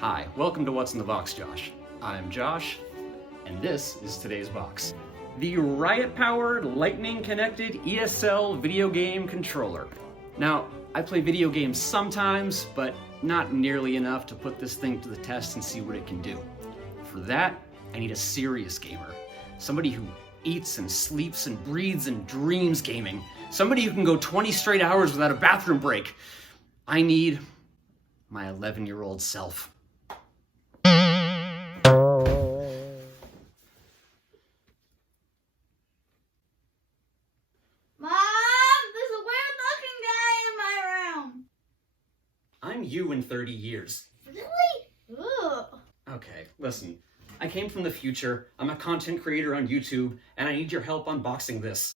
Hi, welcome to What's in the Box, Josh. I'm Josh, and this is today's box. The RIOT-powered, lightning-connected ESL video game controller. Now, I play video games sometimes, but not nearly enough to put this thing to the test and see what it can do. For that, I need a serious gamer. Somebody who eats and sleeps and breathes and dreams gaming. Somebody who can go 20 straight hours without a bathroom break. I need my 11-year-old self. I'm you in 30 years. Really? Ugh. Okay, listen. I came from the future, I'm a content creator on YouTube, and I need your help unboxing this.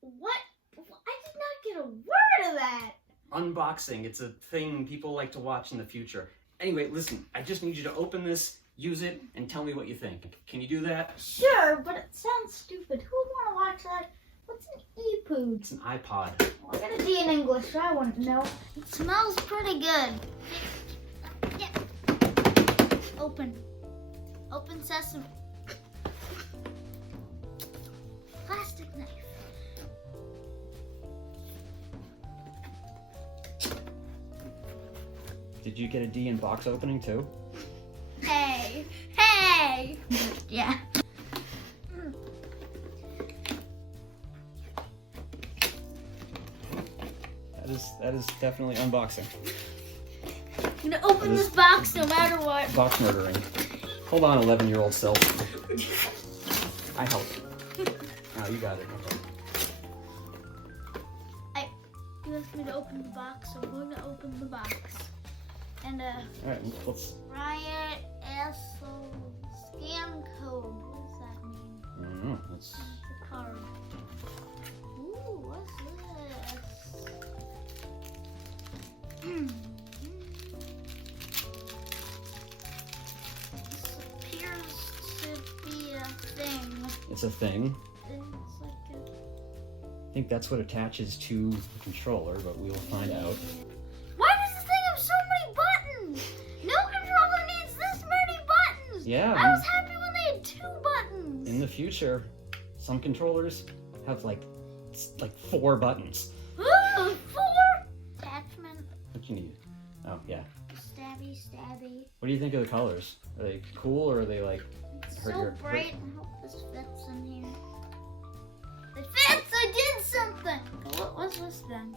What? I did not get a word of that. Unboxing, it's a thing people like to watch in the future. Anyway, listen, I just need you to open this, use it, and tell me what you think. Can you do that? Sure, but it sounds stupid. Who would want to watch that? What's an e-poo? It's an iPod. Well, I got a D in English, so I wouldn't know. It smells pretty good. Yeah. Open. Open sesame. Plastic knife. Did you get a D in box opening too? Hey. Hey! Yeah. That is definitely unboxing. I'm gonna open this box no matter what. Box murdering. Hold on, 11-year-old self. I help. Oh, you got it. Okay. You asked me to open the box, so I'm going to open the box. And Alright, let's... Riot scan code. What does that mean? I don't know. It's a card. Ooh, what's this? This appears to be a thing. It's a thing. It's like I think that's what attaches to the controller, but we'll find out. Why does this thing have so many buttons? No controller needs this many buttons. Yeah. I was happy when they had 2 buttons. In the future, some controllers have like 4 buttons. Ooh, 4 attachment. What you need? Oh yeah. Stabby, stabby. What do you think of the colors? Are they cool or are they like? It's so bright. I hope this fits in here. It fits! I did something! What was this then?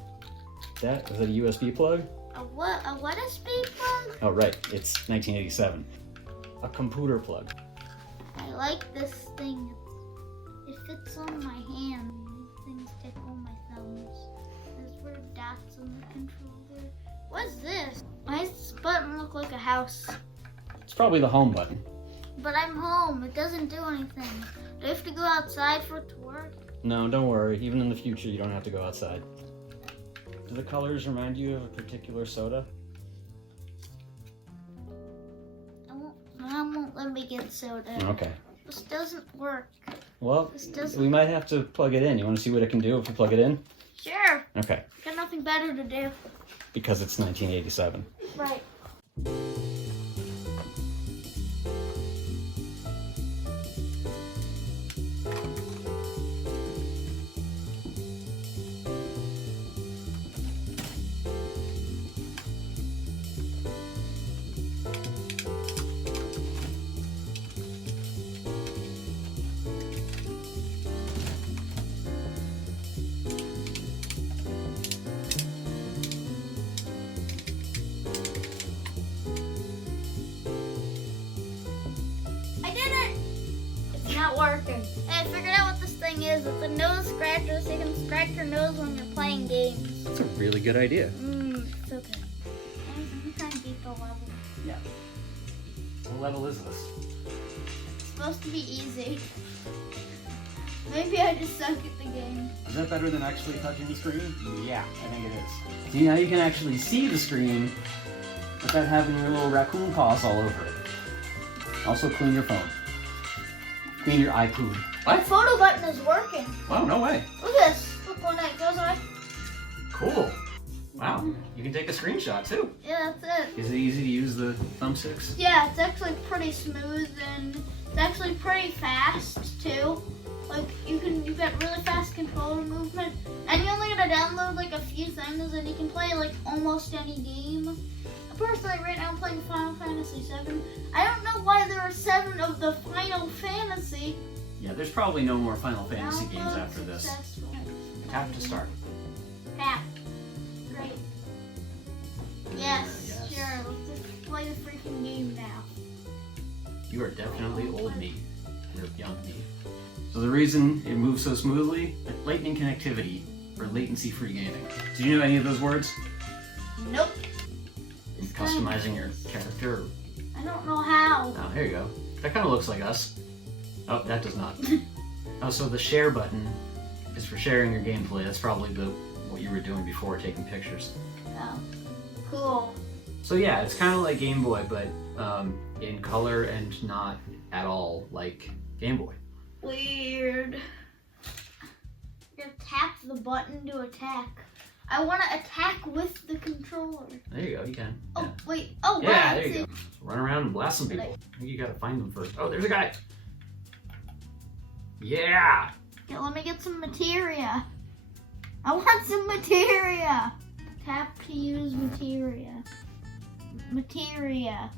That is it a USB plug? A what? A what a speed plug? Oh right, it's 1987. A computer plug. I like this thing. It fits on my hand. These things tickle my thumbs. There's weird dots on the controller. What's this? Why does this button look like a house? It's probably the home button. But I'm home. It doesn't do anything. Do I have to go outside for it to work? No, don't worry. Even in the future, you don't have to go outside. Do the colors remind you of a particular soda? Mom won't let me get soda. Okay. This doesn't work. Well, This doesn't... we might have to plug it in. You want to see what it can do if you plug it in? Sure. Okay. Got nothing better to do. Because it's 1987. Right. Not working. Hey, I figured out what this thing is. It's a nose scratcher so you can scratch your nose when you're playing games. That's a really good idea. So good. I'm trying to beat the level. Yeah. What level is this? It's supposed to be easy. Maybe I just suck at the game. Is that better than actually touching the screen? Yeah, I think it is. See, now you can actually see the screen without having your little raccoon paws all over it. Also clean your phone. Clean your iPod. My photo button is working. Oh, no way. Look at this. Look when it goes on. Cool. Wow, you can take a screenshot too. Yeah, that's it. Is it easy to use the thumbsticks? Yeah, it's actually pretty smooth and it's actually pretty fast too. Like you get really fast controller movement, and you only gotta download like a few things, and you can play like almost any game. Personally, right now I'm playing Final Fantasy VII. I don't know why there are 7 of the Final Fantasy. Yeah, there's probably no more Final Fantasy games after this. Tap to start. Tap. Great. Yes, Yes. sure. Let's just play the freaking game now. You are definitely old me. You're young me. So the reason it moves so smoothly, lightning connectivity for latency-free gaming. Do you know any of those words? Nope. In customizing your character? I don't know how. Oh, here you go. That kind of looks like us. Oh, that does not. Oh, so the share button is for sharing your gameplay. That's probably what you were doing before, taking pictures. Oh, cool. So yeah, it's kind of like Game Boy, but in color and not at all like Game Boy. Weird. You tap the button to attack. I want to attack with the controller. There you go, you can. Oh, Yeah. wait. Oh, wow. Yeah, there you go. Run around and blast some people. I think you gotta find them first. Oh, there's a guy. Yeah. Okay, let me get some materia. I want some materia. Tap to use materia. Materia.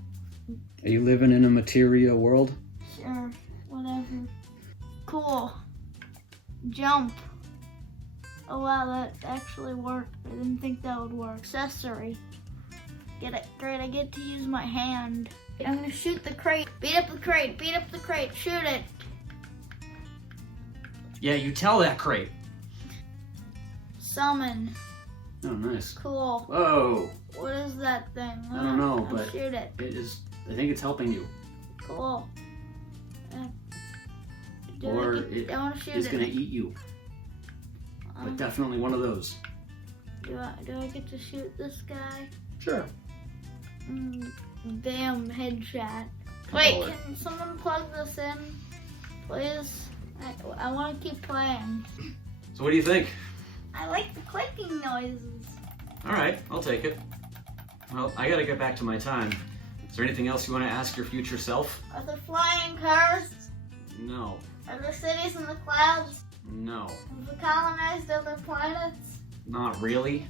Are you living in a materia world? Sure. Whatever. Cool. Jump. Oh wow, that actually worked. I didn't think that would work. Accessory. Get it. Great, I get to use my hand. I'm gonna shoot the crate. Beat up the crate. Beat up the crate. Shoot it. Yeah, you tell that crate. Summon. Oh, nice. Cool. Whoa. What is that thing? I don't know, I'll but shoot it. it is. I think it's helping you. Cool. Or I want to shoot it's it. gonna eat you. But definitely one of those. Do I get to shoot this guy? Sure. Damn, headshot. Controller. Wait, can someone plug this in, please? I want to keep playing. So what do you think? I like the clicking noises. All right, I'll take it. Well, I gotta get back to my time. Is there anything else you want to ask your future self? Are there flying cars? No. Are there cities in the clouds? No. Have we colonized other planets? Not really.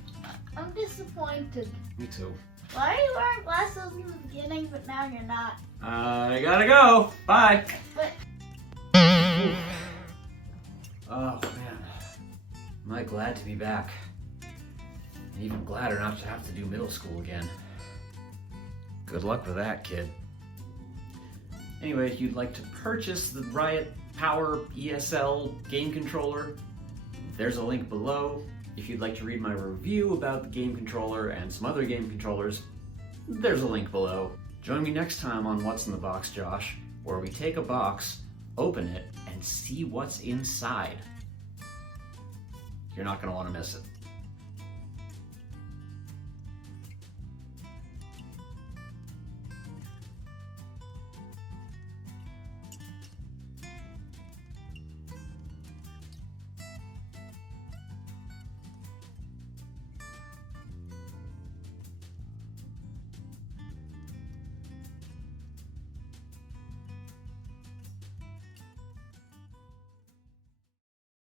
I'm disappointed. Me too. Why are you wearing glasses in the beginning, but now you're not? I gotta go. Bye. But Oh man, am I glad to be back. And even gladder not to have to do middle school again. Good luck with that, kid. Anyway, if you'd like to purchase the RiotPWR ESL game controller, there's a link below. If you'd like to read my review about the game controller and some other game controllers, there's a link below. Join me next time on What's in the Box, Josh, where we take a box, open it, and see what's inside. You're not going to want to miss it.